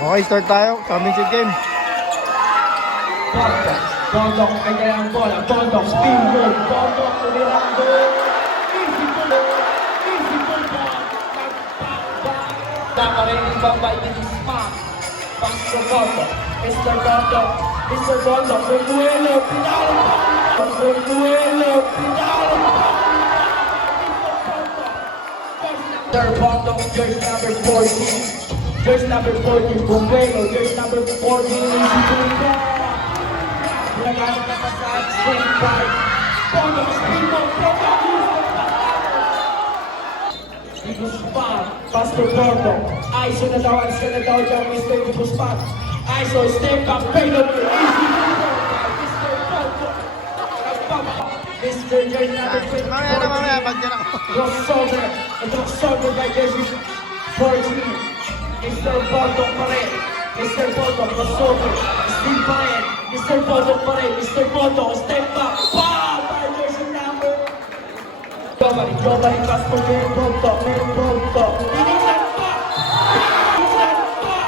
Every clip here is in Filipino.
Okay, start tayo. Championship game. Bondok, kanya ang bola. Bondok, spin move. Bondok, tumirang goal. Easy goal. Easy goal ball. Nakarinig ba ba ini-smack? Pass to Bondok. Mr. Bondok. Mr. Bondok. Renuelo. Pinalo. Renuelo. Pinalo. Mr. Bondok. Jersey number 14. Jersey number 14. Renuelo. Jersey number 14. Easy goal ball. Naghanap na sa same right. Bondok, spin move. Bondok. Guzman, Pastor Bondok. ISO na daw, dyan, Mr. Guzman. ISO, step back, payload. Easy goal by Mr. Bondok. Mr. Jersey number 24. Mamaya, pag yan ako. Crossover by Jersey 14. Mr. Bondok pa rin. Mr. Bondok, crossover. Steve pa rin. Mr. Bondok pa rin. Mr. Bondok, step back. Wow! By Jersey number. Jobari, pass for Bondok. Bondok. Inisan pa! Inisan pa!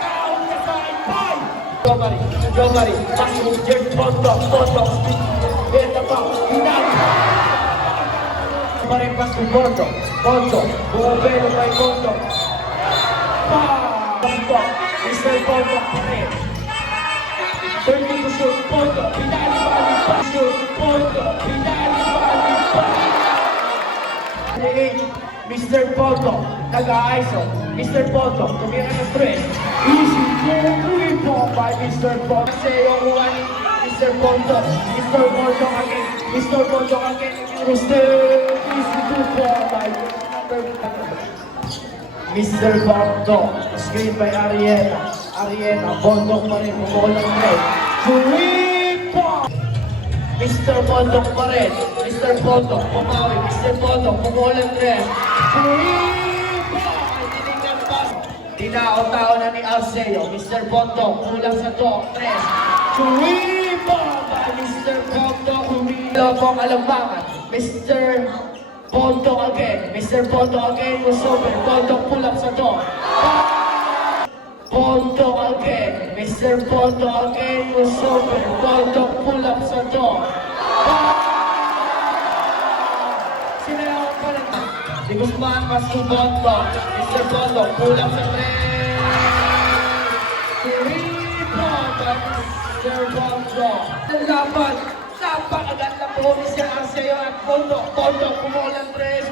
Count the side five! Jobari, pass for Bondok. Bondok. Hit the ball. Parepas con Bondok. Bondok. Bumabelo by Bondok. Bondok. Mr. Bondok pa rin. 30 to shoot. Bondok. Pinali bali pa. Shoot. Bondok. Pinali bali pa. Mr. Bondok. Nag-a-ISO. Mr. Bondok. Tumira ng 3. Easy. 3 po by Mr. Bondok. Kasi yung one Mr. Bondok. Mr. Bondok again. Mr. Bondok again. Easy to ball by Mr. Bondok. Screen by Ariela. Ariela. Bondok pa rin. Pumulang red. 3 po. Mr. Bondok pa rin. Mr. Bondok. Pumawi. Mr. Bondok. Pumulang red. 3 po. Tinignan pass. Tinao-tao na ni Alceo. Mr. Bondok. Kulang sa to. 3 po by Mr. Bondok. Humilo po ang alambangan. Mr. Bondok again. Mr. Bondok again. Crossover. Bondok pull up sa to. Bondok again. Mr. Bondok again. Crossover. Bondok pull up sa to. Sinayawan pa lang. Si Guzman pass to Bondok. Mr. Bondok pull up sa 3. 3 po by Mr. Bondok. Laban. Napakagat na po ni Sir Arceo at Bondok. Bondok kumulang 3.